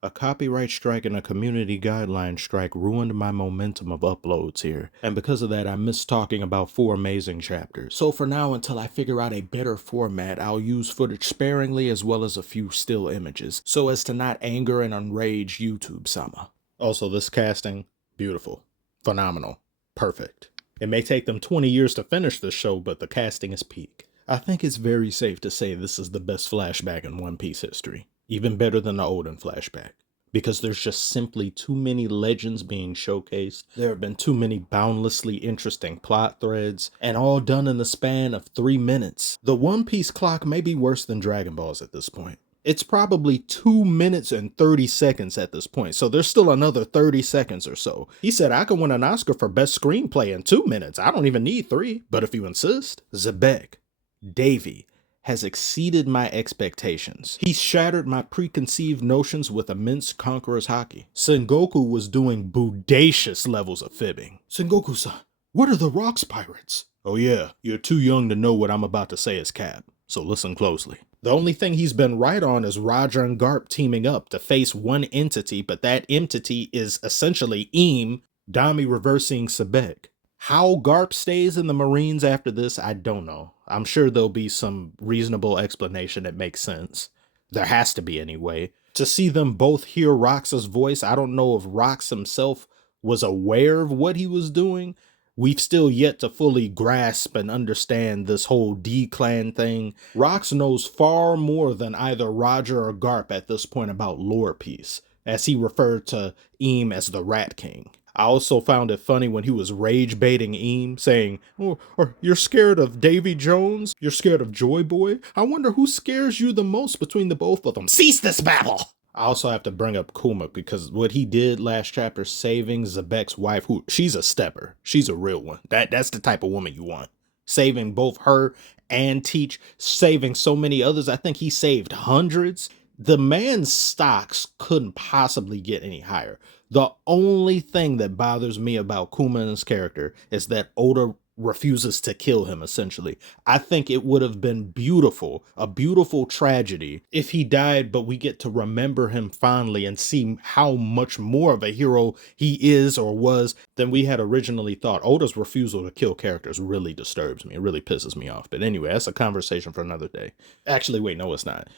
A copyright strike and a community guideline strike ruined my momentum of uploads here, and because of that I missed talking about 4 amazing chapters. So for now, until I figure out a better format, I'll use footage sparingly as well as a few still images, so as to not anger and enrage YouTube-sama. Also, this casting, beautiful, phenomenal, perfect. It may take them 20 years to finish this show, but the casting is peak. I think it's very safe to say this is the best flashback in One Piece history. Even better than the Oden flashback. Because there's just simply too many legends being showcased. There have been too many boundlessly interesting plot threads, and all done in the span of 3 minutes. The One Piece clock may be worse than Dragon Ball's at this point. It's probably 2 minutes and 30 seconds at this point, so there's still another 30 seconds or so. He said I could win an Oscar for best screenplay in 2 minutes. I don't even need 3, but if you insist. Xebec, Davy, has exceeded my expectations. He shattered my preconceived notions with immense conqueror's haki. Sengoku was doing bodacious levels of fibbing. Sengoku-san, what are the rocks pirates? Oh yeah, you're too young to know what I'm about to say is cap, so listen closely. The only thing he's been right on is Roger and Garp teaming up to face one entity, but that entity is essentially Dami reversing Xebec. How Garp stays in the Marines after this, I don't know. I'm sure there'll be some reasonable explanation that makes sense. There has to be anyway. To see them both hear Rox's voice, I don't know if Rox himself was aware of what he was doing. We've still yet to fully grasp and understand this whole D-clan thing. Rox knows far more than either Roger or Garp at this point about lore piece, as he referred to as the Rat King. I also found it funny when he was rage baiting saying, "Oh, or you're scared of Davy Jones? You're scared of Joy Boy? I wonder who scares you the most between the both of them. Cease this babble!" I also have to bring up Kuma because what he did last chapter, saving Xebec's wife, who she's a stepper. She's a real one. That's the type of woman you want. Saving both her and Teach, saving so many others. I think he saved hundreds. The man's stocks couldn't possibly get any higher. The only thing that bothers me about Kuma and his character is that Oda refuses to kill him, essentially. I think it would have been beautiful, a beautiful tragedy, if he died, but we get to remember him fondly and see how much more of a hero he is or was than we had originally thought. Oda's refusal to kill characters really disturbs me. It really pisses me off. But anyway, that's a conversation for another day. Actually, wait, no, it's not.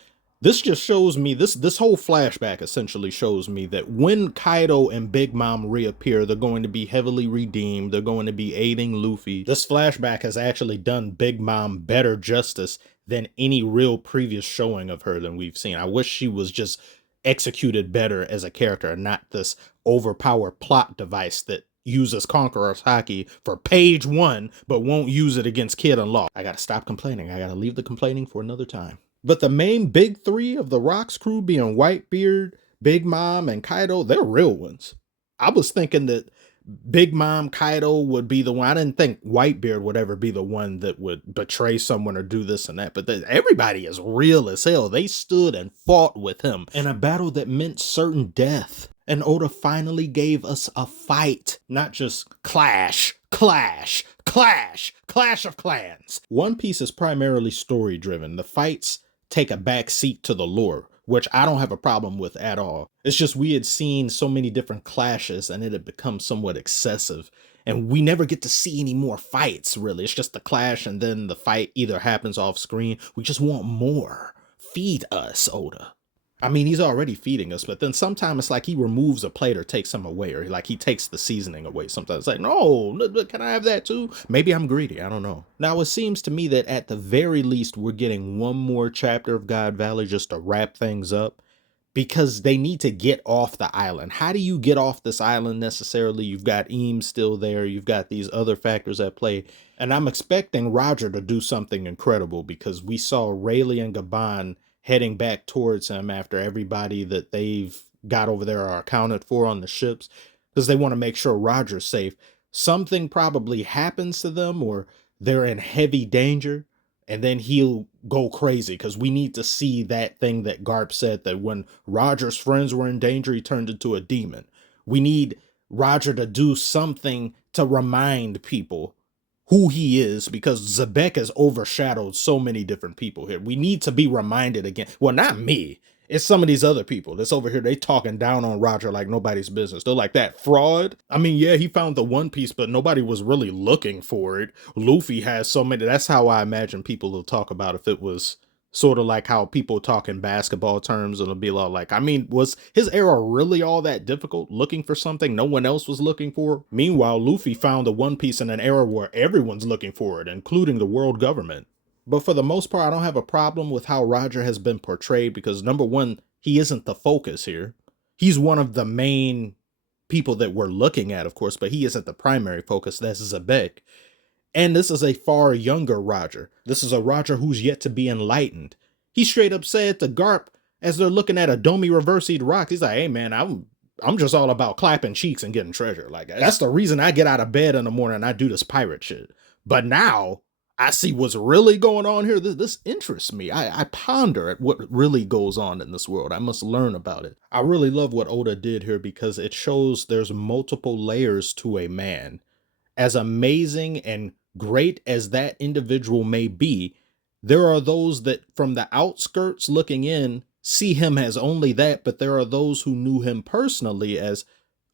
This just shows me, this whole flashback essentially shows me that when Kaido and Big Mom reappear, they're going to be heavily redeemed. They're going to be aiding Luffy. This flashback has actually done Big Mom better justice than any real previous showing of her than we've seen. I wish she was just executed better as a character and not this overpowered plot device that uses Conqueror's Haki for page 1, but won't use it against Kid and Law. I gotta stop complaining. I gotta leave the complaining for another time. But the main big 3 of the Rocks crew being Whitebeard, Big Mom, and Kaido, they're real ones. I was thinking that Big Mom, Kaido would be the one. I didn't think Whitebeard would ever be the one that would betray someone or do this and that. But everybody is real as hell. They stood and fought with him in a battle that meant certain death. And Oda finally gave us a fight, not just clash of clans. One Piece is primarily story driven. The fights take a back seat to the lore, which I don't have a problem with at all. It's just we had seen so many different clashes and it had become somewhat excessive. And we never get to see any more fights, really. It's just the clash and then the fight either happens off screen. We just want more. Feed us, Oda. I mean, he's already feeding us, but then sometimes it's like he removes a plate or takes some away, or like he takes the seasoning away. Sometimes it's like, no, can I have that too? Maybe I'm greedy. I don't know. Now, it seems to me that at the very least, we're getting one more chapter of God Valley just to wrap things up, because they need to get off the island. How do you get off this island necessarily? You've got still there. You've got these other factors at play. And I'm expecting Roger to do something incredible, because we saw Rayleigh and Gabon heading back towards him after everybody that they've got over there are accounted for on the ships, because they want to make sure Roger's safe. Something probably happens to them or they're in heavy danger, and then he'll go crazy, because we need to see that thing that Garp said, that when Roger's friends were in danger, he turned into a demon. We need Roger to do something to remind people who he is, because Xebec has overshadowed so many different people here. We need to be reminded again. Well, not me. It's some of these other people that's over here. They talking down on Roger like nobody's business. They're like, that fraud. I mean, yeah, he found the One Piece, but nobody was really looking for it. Luffy has so many. That's how I imagine people will talk about if it was sort of like how people talk in basketball terms, and it'll be a lot like, I mean, was his era really all that difficult looking for something no one else was looking for? Meanwhile, Luffy found the One Piece in an era where everyone's looking for it, including the world government. But for the most part, I don't have a problem with how Roger has been portrayed because, number one, he isn't the focus here. He's one of the main people that we're looking at, of course, but he isn't the primary focus. That's Xebec. And this is a far younger Roger. This is a Roger who's yet to be enlightened. He straight up said to Garp as they're looking at a Domi reversied rock, he's like, hey man, I'm just all about clapping cheeks and getting treasure. Like, that's the reason I get out of bed in the morning and I do this pirate shit. But now I see what's really going on here. This interests me. I ponder at what really goes on in this world. I must learn about it. I really love what Oda did here because it shows there's multiple layers to a man. As amazing and great as that individual may be, there are those that from the outskirts looking in see him as only that, but there are those who knew him personally as,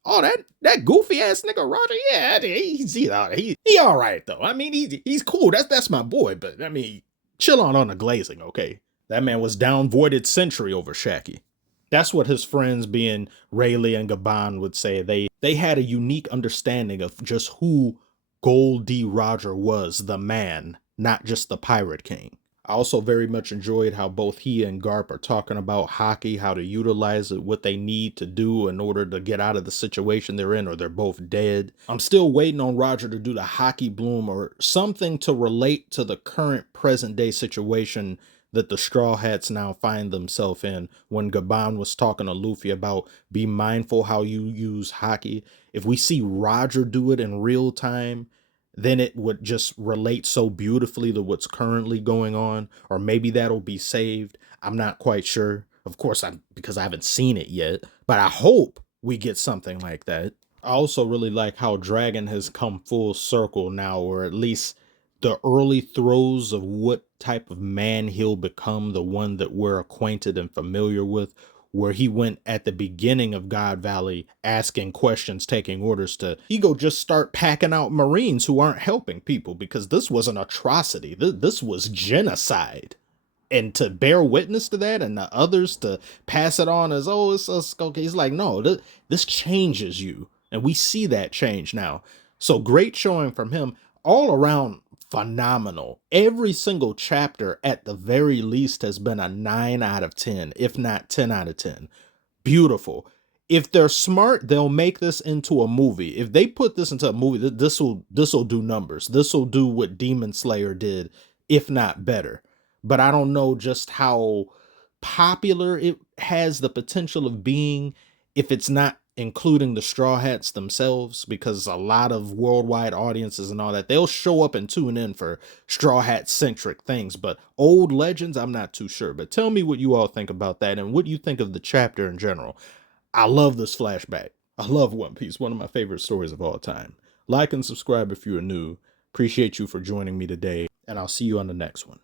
oh, that goofy ass nigga Roger, yeah, he all right though. I mean, he's cool. That's my boy. But I mean, chill on the glazing, okay? That man was down voided century over Shaggy. That's what his friends, being Rayleigh and Gaban, would say. They had a unique understanding of just who Gold D. Roger was, the man, not just the Pirate King. I also very much enjoyed how both he and Garp are talking about hockey, how to utilize it, what they need to do in order to get out of the situation they're in, or they're both dead. I'm still waiting on Roger to do the hockey bloom or something to relate to the current present day situation that the Straw Hats now find themselves in. When Gaban was talking to Luffy about be mindful how you use hockey, if we see Roger do it in real time, then it would just relate so beautifully to what's currently going on, or maybe that'll be saved. I'm not quite sure. Of course, because I haven't seen it yet, but I hope we get something like that. I also really like how Dragon has come full circle now, or at least the early throes of what type of man he'll become, the one that we're acquainted and familiar with, where he went at the beginning of God Valley asking questions, taking orders, to he go just start packing out Marines who aren't helping people because this was an atrocity. This was genocide. And to bear witness to that and the others to pass it on as, oh, it's okay. He's like, no, this changes you. And we see that change now. So great showing from him. All around phenomenal. Every single chapter at the very least has been a 9 out of 10, if not 10 out of 10. Beautiful. If they're smart, they'll make this into a movie. If they put this into a movie, this will do numbers. This will do what Demon Slayer did, if not better. But I don't know just how popular it has the potential of being if it's not including the Straw Hats themselves, because a lot of worldwide audiences and all that, they'll show up and tune in for Straw Hat centric things. But old legends, I'm not too sure. But tell me what you all think about that and what you think of the chapter in general. I love this flashback. I love One Piece, one of my favorite stories of all time. Like and subscribe if you are new. Appreciate you for joining me today, and I'll see you on the next one.